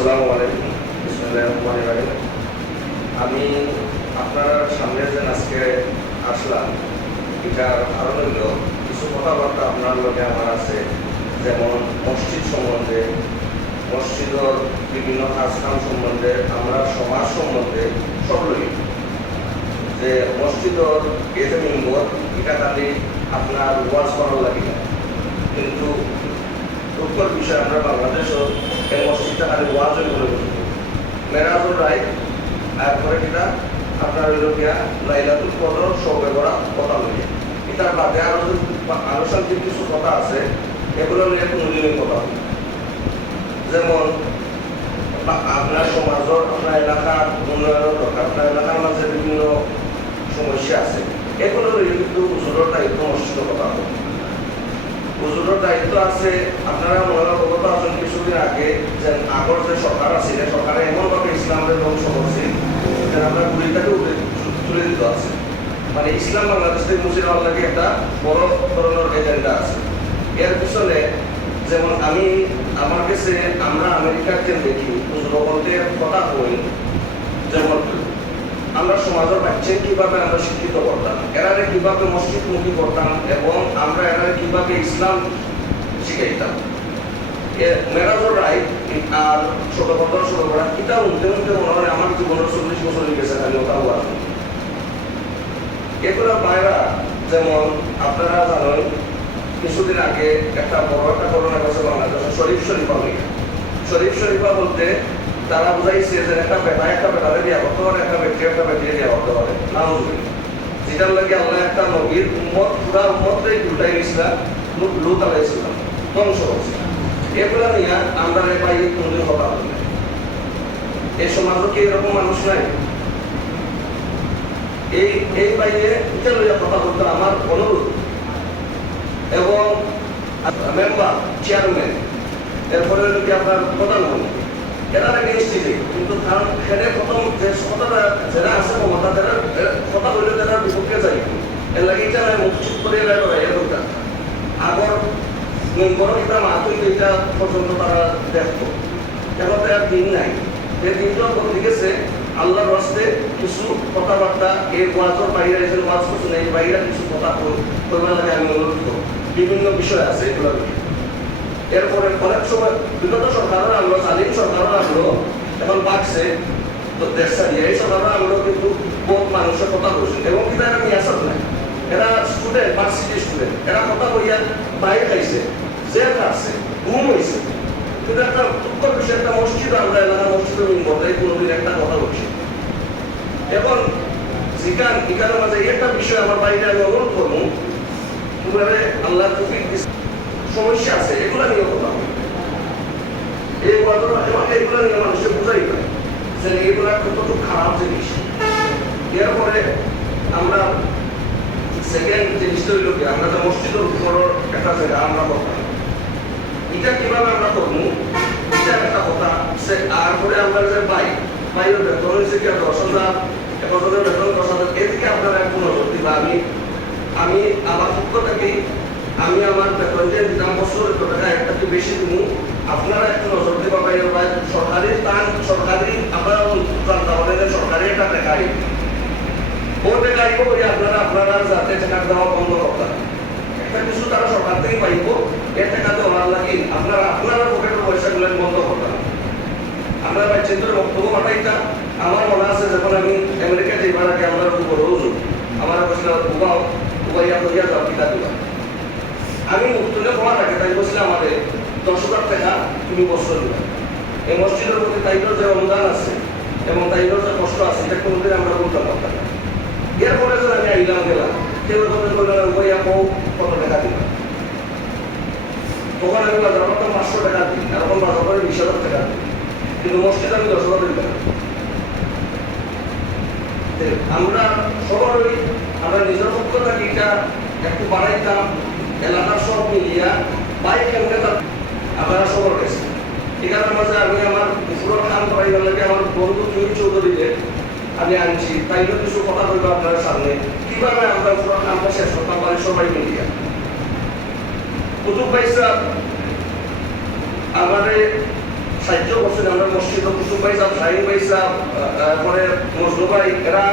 আসসালামু আলাইকুম। আমি আপনার সামনে যে আজকে আসলাম, এটার কারণ হইল কিছু কথাবার্তা আপনার লোকে আমার আছে। যেমন মসজিদ সম্বন্ধে, মসজিদর বিভিন্ন কাজকাম সম্বন্ধে, আমরা সমাজ সম্বন্ধে সব যে মসজিদর এই যে মেম্বর এটা খালি আপনার ওয়াজ করার লাগে কিন্তু দুঃখের বিষয়, আমরা বাংলাদেশও এই মেরাজুর রায় আপনার হইল গিয়া লাইলাতুল কদর করা কথা লইয়া। এটার বাদে আরও আনুষঙ্গিক কিছু কথা আছে, এগুলো নিয়ে কোনোদিনই কথা যেমন আপনার সমাজের, আপনার এলাকার উন্নয়নের দরকার, আপনার এলাকার মাঝে বিভিন্ন সমস্যা আছে। এগুলো কিন্তু হুজুরের দায়িত্ব মসজিদ কথা হবে হুজুরের দায়িত্ব আছে, আপনারা মনে অবগত আছেন কিছুদিন আগে যে আগর যে সরকার আছে সরকারে এমনভাবে ইসলামের ধ্বংস করছে যে আমরা গুলিটাকে তুলে দিতে আছে মানে ইসলাম বাংলাদেশ থেকে মুসির আল্লাহকে একটা বড় ধরনের এজেন্ডা আছে। এর পিছনে যেমন আমি, আমার কাছে আমরা আমেরিকার যে দেখি হুজুরদের কথা কই, যেমন আমরা সমাজের বাচ্চা কীভাবে আমরা শিক্ষিত করতাম এরারে কীভাবে মসজিদ মুখী করতাম, এবং আমরা এরারে কীভাবে ইসলাম এ- মেরাজুর রায় আর ছোট বড় ছোট বড় কিতা উঠতে উঠতে মনে হয় আমার জীবনের চল্লিশ বছর গেছে, আমি ওটা হওয়ার। এগুলো বাইরা যেমন আপনারা জানেন, কিছুদিন আগে একটা বড় একটা ঘটনা গেছে বাংলাদেশে শরীফ শরীফা হইয়া শরীফ শরীফা বলতে তারা বুঝাইছে যে একটা বেটা, একটা বেটারে বিয়া করতে পারে, একটা ব্যক্তি একটা ব্যক্তিকে বিয়া করতে পারে। নাউজুবিল্লাহ। যেটার লাগে আল্লাহ একটা নবীর উম্মত, পুরা উম্মতটাই উল্টাই গেছিলাম লুত আলাইছিলাম ধ্বংস করছে এগুলো নিয়ে আমরা পাই কোনদিন কথা হবে না এই সমাজে কি এরকম মানুষ নাই? এই এই বাইরে এটা লইয়া কথা বলতে আমার অনুরোধ। এবং মেম্বার, চেয়ারম্যান, এরপরে যদি আপনার প্রধানমন্ত্রী, এরা এগেনস্ট দিবে কিন্তু কারণ সেটা প্রথম যে কথাটা যারা আছে ক্ষমতা তারা কথা বললে তারা বিপক্ষে যাই এর লাগে এটা নয় মুখ চুপ করে করে এর আগর বড় একটা মাতুই এটা পর্যন্ত তারা দেখতো। এখন তো আর দিন নাই। যে দিনটা বদলে গেছে আল্লাহর রাস্তে কিছু কথাবার্তা, এই ওয়াজর বাইরে এসে ওয়াজ করছে না, এই বাইরে কিছু কথা করবার লাগে আমি অনুরোধ বিভিন্ন বিষয় আছে এগুলো। এরপরে অনেক সময় বিগত সরকারের আমলো, স্বাধীন সরকারের আমলো এখন বাড়ছে, তো দেশ ছাড়িয়ে এই সরকারের আমলো কিন্তু বহুত মানুষের কথা বলছে, এবং কিন্তু এরা নিয়ে আসত নাই এরা স্টুডেন্ট ভার্সিটি স্টুডেন্ট এরা কথা বইয়া বাইরে খাইছে জেল খাচ্ছে ঘুম হয়েছে কিন্তু একটা দুঃখ বিষয়, একটা মসজিদ আমরা এলাকা মসজিদে বলতে কোনোদিন একটা কথা বলছি। এখন যেখান এখানের মাঝে একটা বিষয় আমার বাড়িতে আমি অনুরোধ করব, কীভাবে আল্লাহ তৌফিক সমস্যা আছে, এগুলো নিয়ে কথা। এই এবং এগুলো নিয়ে মানুষকে বোঝাই পারে যে এগুলা কতটুকু খারাপ জিনিস। এরপরে আমরা সেকেন্ড জিনিসটা হইল কি আমরা তো মসজিদের উপর একটা জায়গা, আমরা করতাম এটা কীভাবে আমরা করব? এটা একটা কথা। সে আর পরে আমরা যে পাই, পাইও বেতন হয়েছে কি দশ হাজার এক বছরের বেতন দশ হাজার, এদিকে আপনারা নজর দিবা। আমি আমি আমার পক্ষ থেকে, আমি আমার বেতন যে দিতাম বছর এত টাকা একটা বেশি দিব। আপনারা একটু নজর দিবা পাইও বা সরকারি তান সরকারি, আপনারা তাহলে সরকারি একটা টাকা আইব ও ওই আপনারা আপনারা যাতে টাকা দেওয়া বন্ধ করতে হবে। একটা কিছু তারা সরকার থেকে পাইব এর টাকা আমার লাগে আপনারা আপনারা পকেটের পয়সাগুলো বন্ধ করতে হবে। আমরা পাচ্ছেন তো বক্তব্য পাঠাইতা। আমার মনে আছে যখন আমি আমেরিকা যাইবার আগে আমরা উপর হুজুর আমার বলছিল উবাও উবাইয়া হইয়া যাও, কিতা দিবা? আমি মুক্তুলে পড়া থাকে, তাই বলছিল আমাদের দশ হাজার টাকা তুমি বছর দিবা। এই মসজিদের প্রতি তাইলোর যে অনুদান আছে, এবং তাইলোর যে কষ্ট আছে, এটা কোনোদিন আমরা বলতে পারতাম না। এরপরে যখন আমি আইলাম, গেলাম। কেউ তখন বললেন উবাইয়া বউ কত টাকা দিবা তখন আমি বাজার করতাম পাঁচশো টাকা দিই এরকম বাজার করে বিশ হাজার টাকা দিই কিন্তু মসজিদ আমি দশ হাজার দিতাম আমরা সবারই, আমরা নিজের পক্ষ থেকে এটা একটু বাড়াইতাম এলাকার সব মিলিয়া বাইক কেমনে আপনারা সবার গেছে এখানের মাঝে আমি আমার পুরো খান করাইবার লাগে আমার বন্ধু জুই চৌধুরীকে আমি আনছি। তাইলে কিছু কথা বলব আপনার সামনে। কীভাবে আমরা পুরো খানটা শেষ করতাম পারি সবাই মিলিয়া। কুতুব ভাই আমাদের সাহায্য করছেন আমরা মসজিদ কুতুব ভাই শাহিন ভাই পরে মজনু ভাই, এরা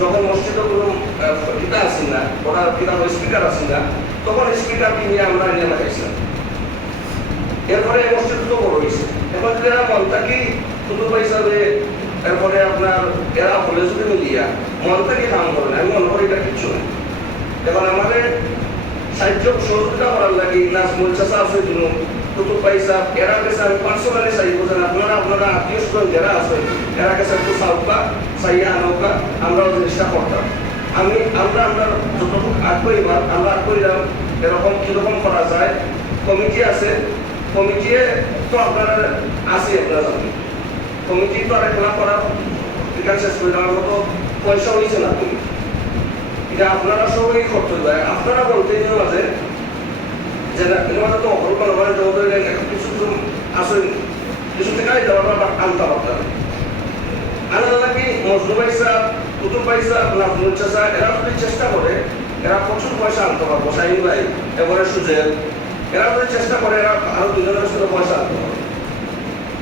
যখন কোনো কিতা আসেন না, ওরা কিতা স্পিকার আসেন না, তখন স্পিকার নিয়ে আমরা নিয়ে লাগাইছিলাম এরপরে মসজিদ তো বড় হয়েছে এখন যদি এরা মন থাকি কুতুব ভাই এরপরে আপনার এরা বলে যদি মিলিয়া মন থেকে কাম করেন, আমি মনে করি এটা কিচ্ছু না। এখন আমাদের সাহায্য সহযোগিতা করার লাগে জন্য কুতুব এরা কাছে আমি আপনারা আপনারা আত্মীয় স্বজন যারা আছে, এরা কাছে একটু চাইয়া আনৌকা আমরাও জিনিসটা করতাম। আমি, আমরা আমরা যতটুকু আগ্রহীবার আমরা আগ্রহীরাম এরকম কীরকম করা যায়, কমিটি আছে, কমিটিয়ে তো আপনারা আছে আপনারা জানেন। কমিটি আর একলা করার বিকাশ শেষ করে দেওয়ার মতো পয়সা হয়েছে না তুমি এটা আপনারা সবাই করতে হবে আপনারা বলতে নিয়ে মাঝে যে মাঝে তো অকল্প নয় যে ওদের একটা কিছু কিছু আসে কিছু থেকে দেওয়ার বা আনতে পারতাম আনা নাকি মজনু পয়সা কুতুব পয়সা নাজমুল চাষা এরা যদি চেষ্টা করে, এরা প্রচুর পয়সা আনতে পারব সাইন ভাই, এবারে সুজেল এরা যদি চেষ্টা করে, এরা আরও দুজনের সাথে পয়সা আনতে পারবে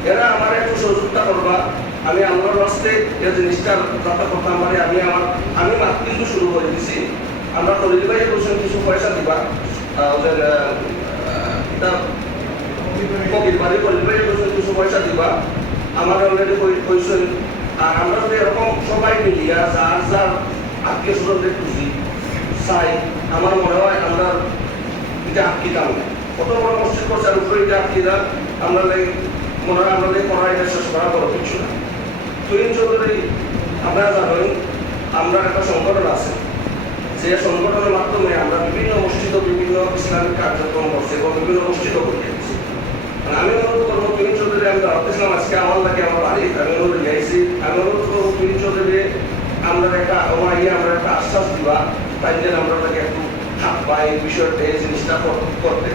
এরা আমার একটু সহযোগিতা করবা। আমি আমার রাস্তে এই জিনিসটা যাতে করতাম পারি আমি আমার আমি কিন্তু শুরু করে দিছি। আমরা তরিল ভাই বলছেন কিছু পয়সা দিবা। ওদের এটা কবির বাড়ি তরিল ভাই বলছেন কিছু পয়সা দিবা। আমার অলরেডি কইছেন আর আমরা যদি এরকম সবাই মিলিয়া যার যার আত্মীয় স্বজনদের খুশি চাই, আমার মনে হয় আমরা এটা আটকিতাম কত বড় মসজিদ করছে আর উপরে এটা আটকিতা আমরা মনে হয় আমাদের এটা শেষ করা বড় কিছু না। তুহিন চৌধুরী আপনারা জানেন আমরা একটা সংগঠন আছে। যে সংগঠনের মাধ্যমে আমরা বিভিন্ন ও বিভিন্ন ইসলামিক কার্যক্রম করছি এবং বিভিন্ন মসজিদও করে দিচ্ছি আমি অনুরোধ করব, তুহিন চৌধুরী, আমি দাওয়াত আজকে আমার লাগে আমার বাড়ি, আমি অনুরোধ গাইছি আমি অনুরোধ করব, তুহিন চৌধুরী, আমরা একটা আমার ইয়ে আমরা একটা আশ্বাস দিবা, তাই জন্য আমরা তাকে একটু হাত পাই বিষয়টা, এই জিনিসটা করতে